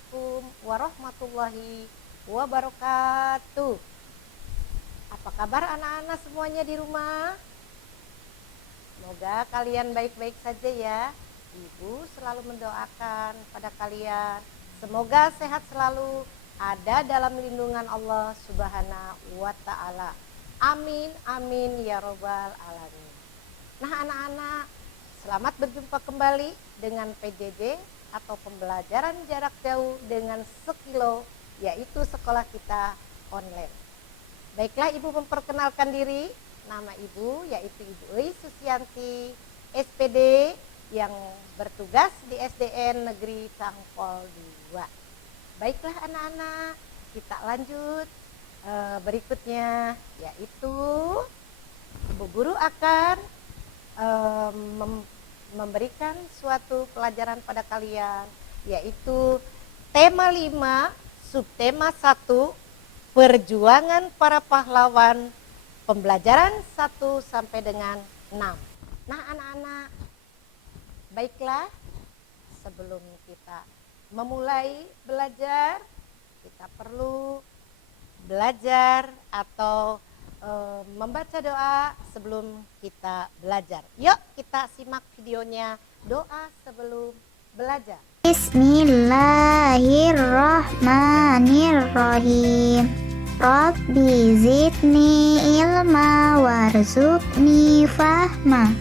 Assalamualaikum warahmatullahi wabarakatuh. Apa kabar anak-anak semuanya di rumah? Semoga kalian baik-baik saja ya. Ibu selalu mendoakan pada kalian. Semoga sehat selalu, ada dalam lindungan Allah Subhanahu wa Ta'ala. Amin, amin ya robbal alamin. Nah anak-anak, selamat berjumpa kembali dengan PJJ atau pembelajaran jarak jauh dengan sekilo, yaitu sekolah kita online. Baiklah, Ibu memperkenalkan diri. Nama Ibu yaitu Ibu Ui Susianti, SPD yang bertugas di SDN Negeri Cangpol 2. Baiklah anak-anak, kita lanjut berikutnya, yaitu Ibu Guru akan memberikan suatu pelajaran pada kalian, yaitu tema 5, subtema 1, perjuangan para pahlawan, pembelajaran 1 sampai dengan 6. Nah anak-anak, baiklah, sebelum kita memulai belajar, kita perlu belajar atau membaca doa sebelum kita belajar. Yuk kita simak videonya, doa sebelum belajar. Bismillahirrahmanirrahim. Rabbi zidni ilma warzuqni fahma.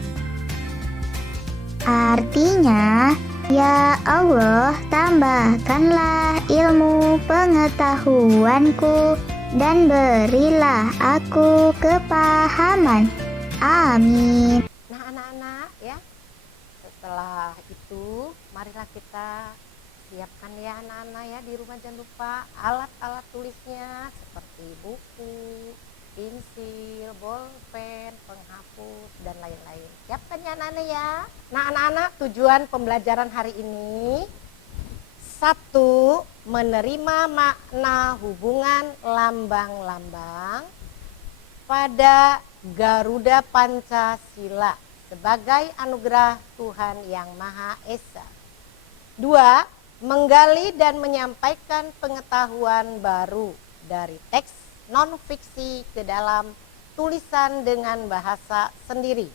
Artinya, ya Allah, tambahkanlah ilmu pengetahuanku dan berilah aku kepahaman. Amin. Nah anak-anak ya, setelah itu marilah kita siapkan ya anak-anak ya, di rumah jangan lupa alat-alat tulisnya seperti buku, pensil, bolpen, penghapus dan lain-lain. Siapkan ya anak-anak ya. Nah anak-anak, tujuan pembelajaran hari ini: 1. Menerima makna hubungan lambang-lambang pada Garuda Pancasila sebagai anugerah Tuhan Yang Maha Esa. 2. Menggali dan menyampaikan pengetahuan baru dari teks non-fiksi ke dalam tulisan dengan bahasa sendiri.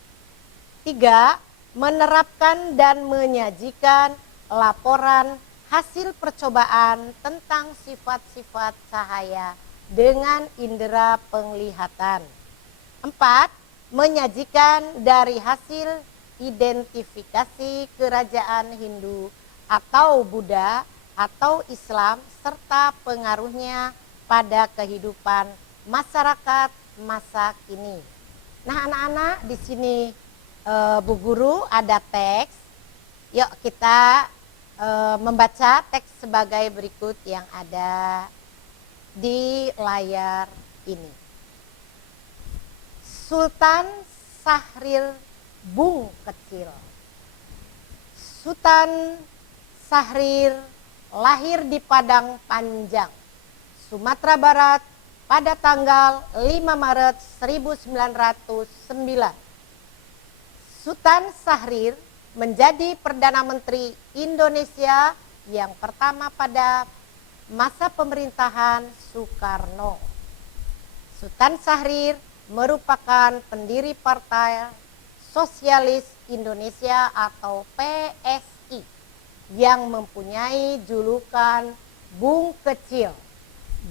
3. Menerapkan dan menyajikan laporan hasil percobaan tentang sifat-sifat cahaya dengan indera penglihatan. 4. Menyajikan dari hasil identifikasi kerajaan Hindu atau Buddha atau Islam serta pengaruhnya pada kehidupan masyarakat masa kini. Nah anak-anak, di sini Bu Guru ada teks. Yuk kita membaca teks sebagai berikut yang ada di layar ini. Sultan Syahrir Bung Kecil. Sultan Syahrir lahir di Padang Panjang, Sumatera Barat pada tanggal 5 Maret 1909. Sultan Syahrir menjadi Perdana Menteri Indonesia yang pertama pada masa pemerintahan Soekarno. Sultan Syahrir merupakan pendiri Partai Sosialis Indonesia atau PSI yang mempunyai julukan Bung Kecil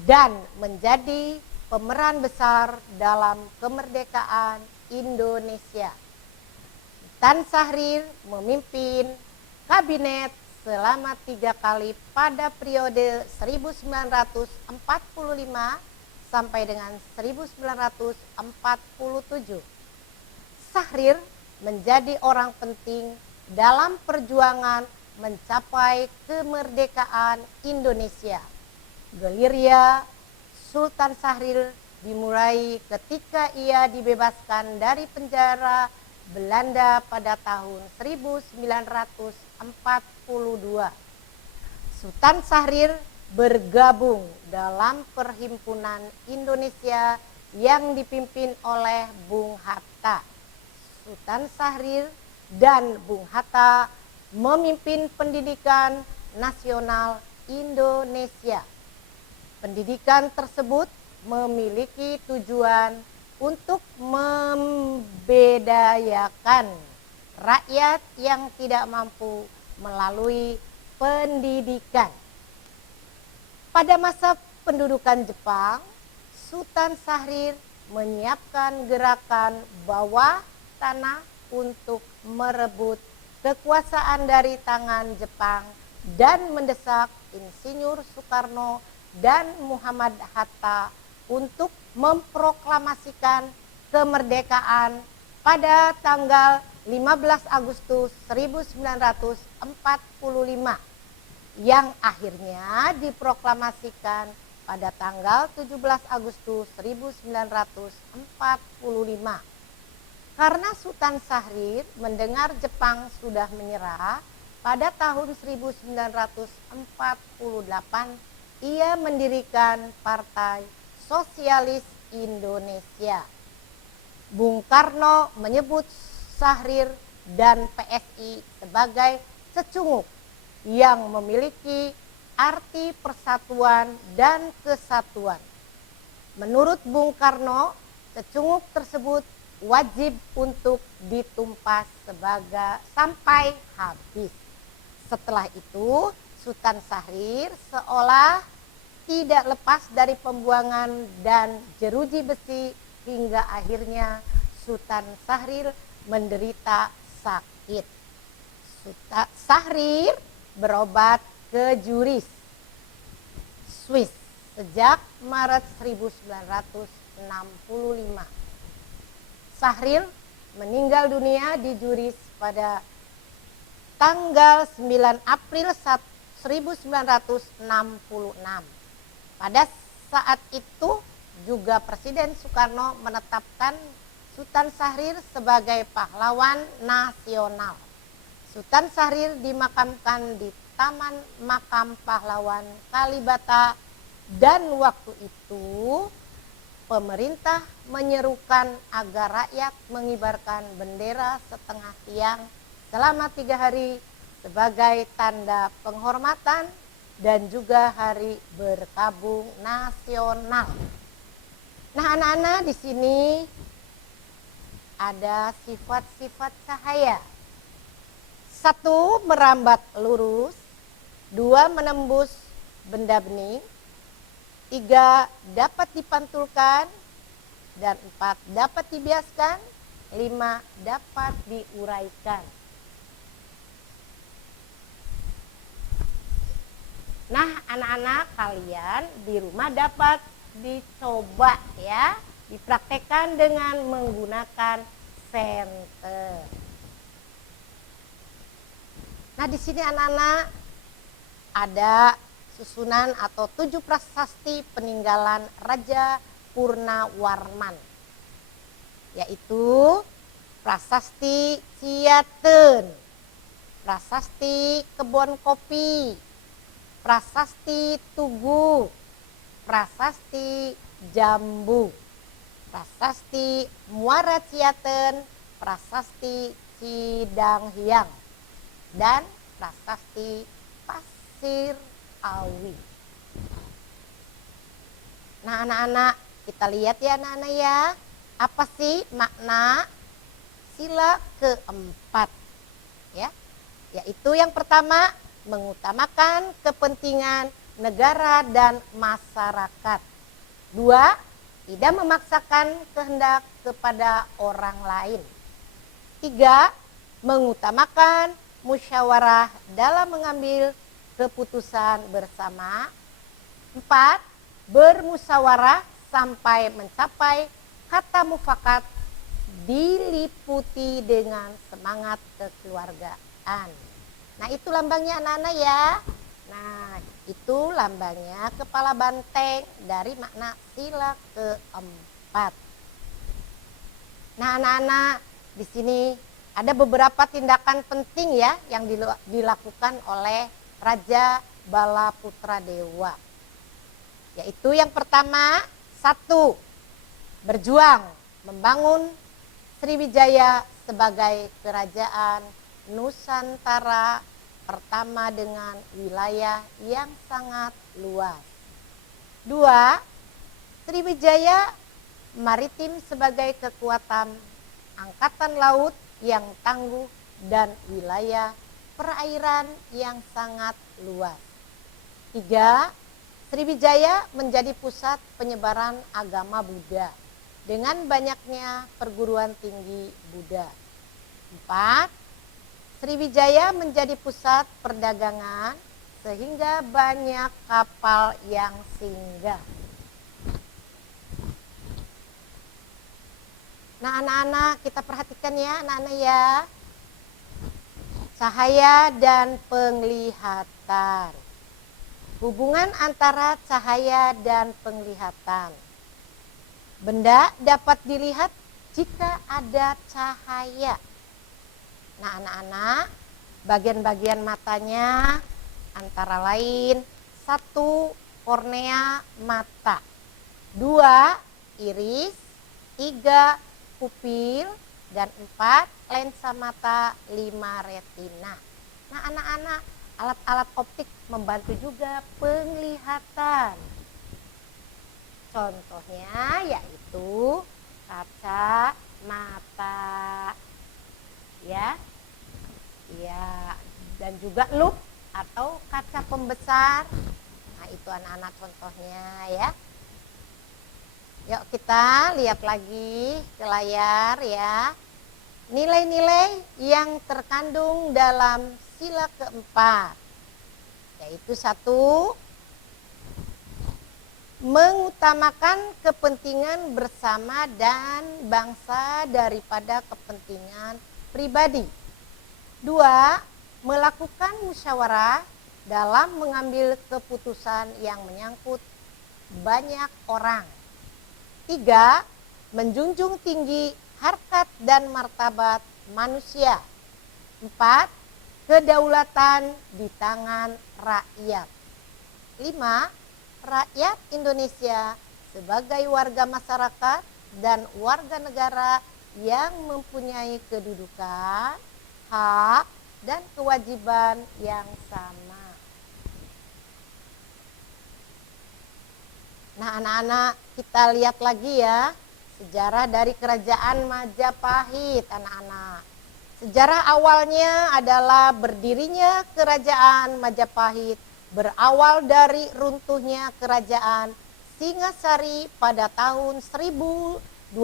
dan menjadi pemeran besar dalam kemerdekaan Indonesia. Sultan Syahrir memimpin kabinet selama 3 kali pada periode 1945 sampai dengan 1947. Syahrir menjadi orang penting dalam perjuangan mencapai kemerdekaan Indonesia. Gerilya Sultan Syahrir dimulai ketika ia dibebaskan dari penjara Belanda pada tahun 1942. Sultan Syahrir bergabung dalam Perhimpunan Indonesia yang dipimpin oleh Bung Hatta. Sultan Syahrir dan Bung Hatta memimpin pendidikan nasional Indonesia. Pendidikan tersebut memiliki tujuan untuk membedayakan rakyat yang tidak mampu melalui pendidikan. Pada masa pendudukan Jepang, Sultan Syahrir menyiapkan gerakan bawah tanah untuk merebut kekuasaan dari tangan Jepang dan mendesak Insinyur Soekarno dan Muhammad Hatta untuk memproklamasikan kemerdekaan pada tanggal 15 Agustus 1945 yang akhirnya diproklamasikan pada tanggal 17 Agustus 1945. Karena Sultan Syahrir mendengar Jepang sudah menyerah pada tahun 1948, ia mendirikan Partai Sosialis Indonesia. Bung Karno menyebut Syahrir dan PSI sebagai cecunguk yang memiliki arti persatuan dan kesatuan. Menurut Bung Karno, cecunguk tersebut wajib untuk ditumpas sampai habis. Setelah itu, Sultan Syahrir seolah tidak lepas dari pembuangan dan jeruji besi hingga akhirnya Sultan Syahrir menderita sakit. Sultan Syahrir berobat ke Zurich, Swiss sejak Maret 1965. Syahrir meninggal dunia di Zurich pada tanggal 9 April 1966. Pada saat itu juga Presiden Soekarno menetapkan Sultan Syahrir sebagai pahlawan nasional. Sultan Syahrir dimakamkan di Taman Makam Pahlawan Kalibata dan waktu itu pemerintah menyerukan agar rakyat mengibarkan bendera setengah tiang selama 3 hari sebagai tanda penghormatan dan juga hari berkabung nasional. Nah, anak-anak, di sini ada sifat-sifat cahaya. 1, merambat lurus. 2, menembus benda bening. 3, dapat dipantulkan. Dan 4, dapat dibiaskan. 5, dapat diuraikan. Nah, anak-anak kalian di rumah dapat dicoba ya, dipraktekkan dengan menggunakan senter. Nah, di sini anak-anak ada susunan atau 7 prasasti peninggalan Raja Purnawarman, yaitu Prasasti Ciaten, Prasasti Kebon Kopi, Prasasti Tugu, Prasasti Jambu, Prasasti Muara Ciaten, Prasasti Cidanghyang, dan Prasasti Pasir Awi. Nah, anak-anak, kita lihat ya anak-anak ya, apa sih makna sila keempat ya? Yaitu yang pertama, mengutamakan kepentingan negara dan masyarakat. 2, tidak memaksakan kehendak kepada orang lain. 3, mengutamakan musyawarah dalam mengambil keputusan bersama. 4, bermusyawarah sampai mencapai kata mufakat, diliputi dengan semangat kekeluargaan. Nah, itu lambangnya anak-anak ya. Nah, itu lambangnya kepala banteng dari makna sila keempat. Nah, anak-anak, di sini ada beberapa tindakan penting ya yang dilakukan oleh Raja Balaputra Dewa. Yaitu yang pertama, 1, berjuang membangun Sriwijaya sebagai kerajaan Nusantara pertama dengan wilayah yang sangat luas. 2. Sriwijaya Maritim sebagai kekuatan angkatan laut yang tangguh dan wilayah perairan yang sangat luas. 3. Sriwijaya menjadi pusat penyebaran agama Buddha dengan banyaknya perguruan tinggi Buddha. 4. Sriwijaya menjadi pusat perdagangan sehingga banyak kapal yang singgah. Nah, anak-anak, kita perhatikan ya, anak-anak ya. Cahaya dan penglihatan. Hubungan antara cahaya dan penglihatan. Benda dapat dilihat jika ada cahaya. Nah, anak-anak, bagian-bagian matanya antara lain 1. Kornea mata, 2. Iris, 3. Pupil, dan 4. Lensa mata, 5. Retina. Nah, anak-anak, alat-alat optik membantu juga penglihatan. Contohnya yaitu kaca mata, ya, dan juga lup atau kaca pembesar. Nah, itu anak-anak contohnya ya. Yuk kita lihat lagi ke layar ya. Nilai-nilai yang terkandung dalam sila keempat, yaitu 1. Mengutamakan kepentingan bersama dan bangsa daripada kepentingan pribadi. 2. Melakukan musyawarah dalam mengambil keputusan yang menyangkut banyak orang. 3. Menjunjung tinggi harkat dan martabat manusia. 4. Kedaulatan di tangan rakyat. 5. Rakyat Indonesia sebagai warga masyarakat dan warga negara yang mempunyai kedudukan, hak, dan kewajiban yang sama. Nah, anak-anak, kita lihat lagi ya sejarah dari kerajaan Majapahit, anak-anak. Sejarah awalnya adalah berdirinya kerajaan Majapahit berawal dari runtuhnya kerajaan Singasari pada tahun 1292.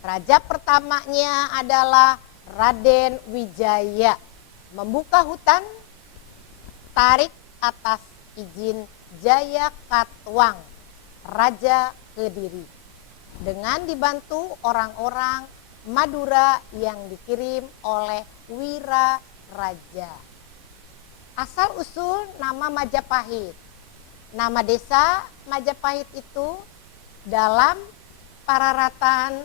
Raja pertamanya adalah Raden Wijaya, membuka hutan tarik atas izin Jaya Katwang, Raja Kediri, dengan dibantu orang-orang Madura yang dikirim oleh Wira Raja. Asal usul nama Majapahit. Nama desa Majapahit itu dalam Pararatan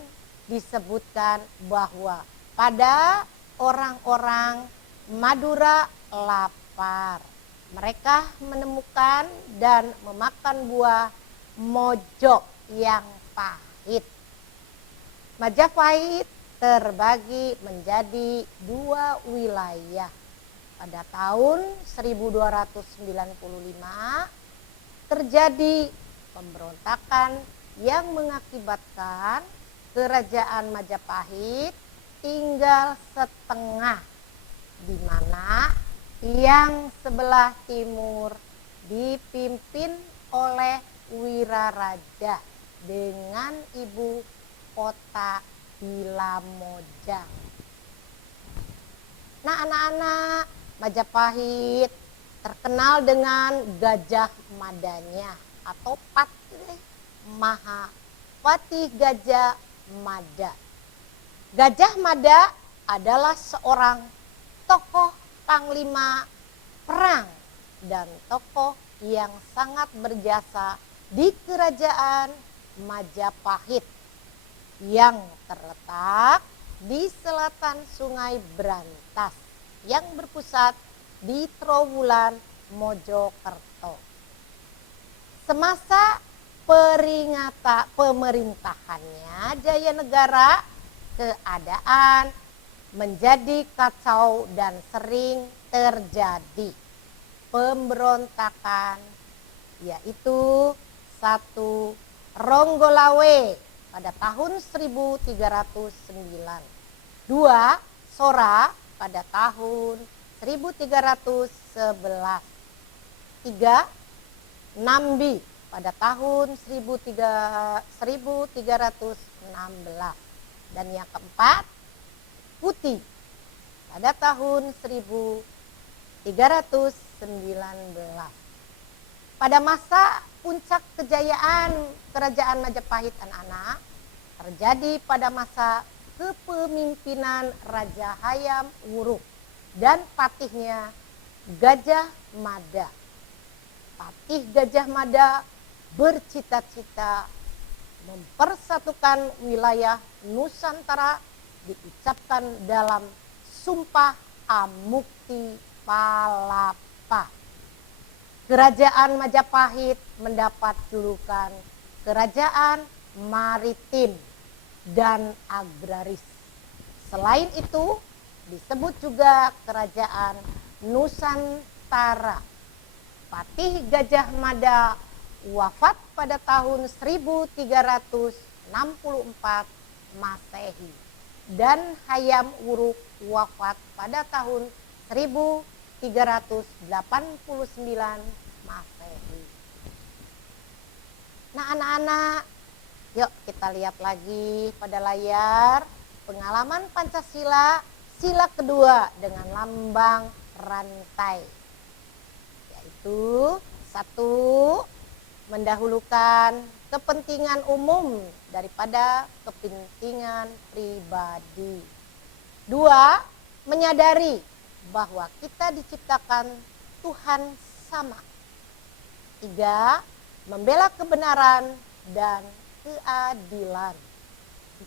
disebutkan bahwa pada orang-orang Madura lapar. Mereka menemukan dan memakan buah mojo yang pahit. Majapahit terbagi menjadi 2 wilayah. Pada tahun 1295 terjadi pemberontakan yang mengakibatkan kerajaan Majapahit tinggal setengah, di mana yang sebelah timur dipimpin oleh Wiraraja dengan ibu kota di Lamojang. Nah, anak-anak, Majapahit terkenal dengan Gajah Madanya atau Patih Mahapatih Gajah Mada. Gajah Mada adalah seorang tokoh panglima perang dan tokoh yang sangat berjasa di kerajaan Majapahit yang terletak di selatan Sungai Brantas yang berpusat di Trowulan, Mojokerto. Semasa pemerintahannya Jayanegara, keadaan menjadi kacau dan sering terjadi pemberontakan, yaitu 1. Ronggolawe pada tahun 1309, 2. Sora pada tahun 1311, 3. Nambi pada tahun 1316, dan yang keempat Putih pada tahun 1319. Pada masa puncak kejayaan kerajaan Majapahit anak-anak terjadi pada masa kepemimpinan Raja Hayam Wuruk dan patihnya Gajah Mada. Patih Gajah Mada bercita-cita mempersatukan wilayah Nusantara, diucapkan dalam Sumpah Amukti Palapa. Kerajaan Majapahit mendapat julukan Kerajaan Maritim dan Agraris. Selain itu disebut juga Kerajaan Nusantara. Patih Gajah Mada wafat pada tahun 1364 Masehi dan Hayam Wuruk wafat pada tahun 1389 Masehi. Nah anak-anak, yuk kita lihat lagi pada layar pengalaman Pancasila sila kedua dengan lambang rantai, yaitu 1. Mendahulukan kepentingan umum daripada kepentingan pribadi. 2. Menyadari bahwa kita diciptakan Tuhan sama. 3. Membela kebenaran dan keadilan.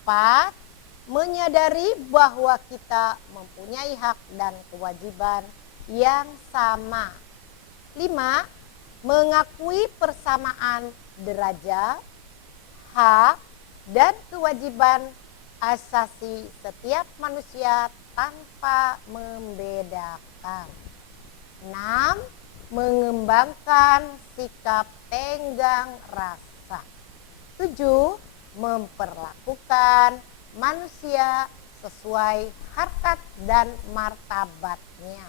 4. Menyadari bahwa kita mempunyai hak dan kewajiban yang sama. 5. Mengakui persamaan derajat, hak, dan kewajiban asasi setiap manusia tanpa membedakan. 6. Mengembangkan sikap tenggang rasa. 7. Memperlakukan manusia sesuai harkat dan martabatnya.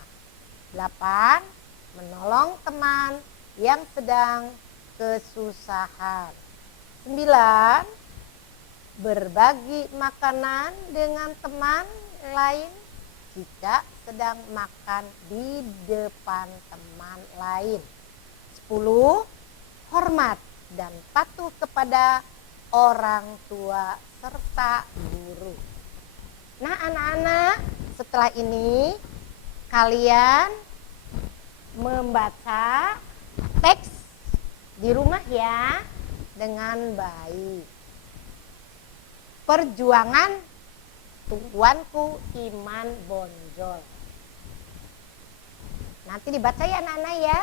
8. Menolong teman yang sedang kesusahan. 9. Berbagi makanan dengan teman lain jika sedang makan di depan teman lain. 10. Hormat dan patuh kepada orang tua serta guru. Nah anak-anak, setelah ini kalian membaca teks di rumah ya dengan baik. Perjuangan Tuanku Iman Bonjol. Nanti dibaca ya anak-anak ya,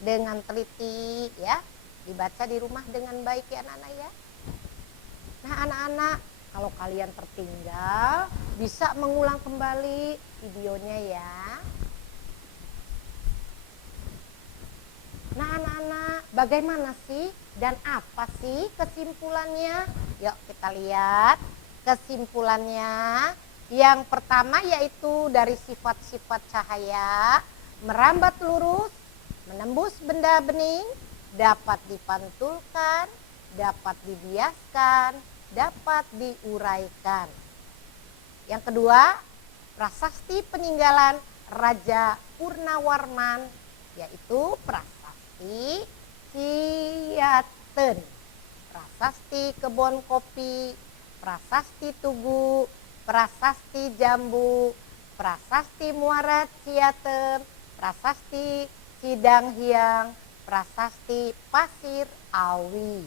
dengan teliti ya. Dibaca di rumah dengan baik ya anak-anak ya. Nah anak-anak, kalau kalian tertinggal bisa mengulang kembali videonya ya. Nah anak-anak, bagaimana sih dan apa sih kesimpulannya? Yuk kita lihat kesimpulannya. Yang pertama yaitu dari sifat-sifat cahaya, merambat lurus, menembus benda bening, dapat dipantulkan, dapat dibiaskan, dapat diuraikan. Yang kedua, prasasti peninggalan Raja Purnawarman, yaitu prasasti Ciaten, prasasti Kebon Kopi, prasasti Tugu, prasasti Jambu, prasasti Muara Ciaten, prasasti Cidang Hiang, prasasti Pasir Awi.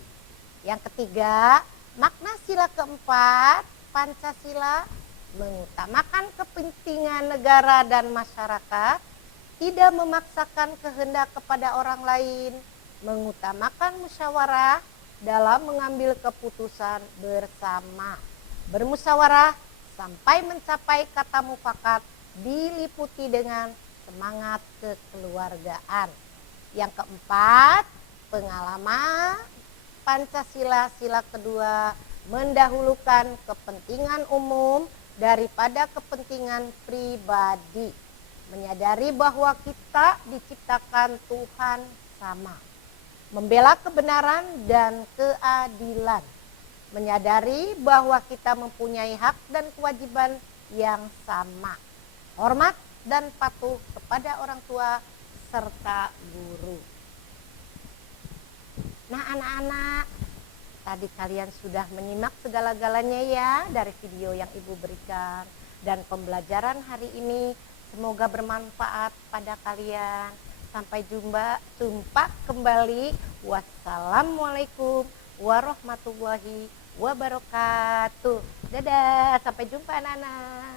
Yang ketiga, makna sila keempat Pancasila mengutamakan kepentingan negara dan masyarakat, tidak memaksakan kehendak kepada orang lain, mengutamakan musyawarah dalam mengambil keputusan bersama, bermusyawarah sampai mencapai kata mufakat diliputi dengan semangat kekeluargaan. Yang keempat, pengalaman Pancasila sila kedua mendahulukan kepentingan umum daripada kepentingan pribadi. Menyadari bahwa kita diciptakan Tuhan sama. Membela kebenaran dan keadilan. Menyadari bahwa kita mempunyai hak dan kewajiban yang sama. Hormat dan patuh kepada orang tua serta guru. Nah anak-anak, tadi kalian sudah menyimak segala-galanya ya dari video yang Ibu berikan. Dan pembelajaran hari ini semoga bermanfaat pada kalian. Sampai jumpa kembali. Wassalamualaikum warahmatullahi wabarakatuh. Dadah, sampai jumpa anak-anak.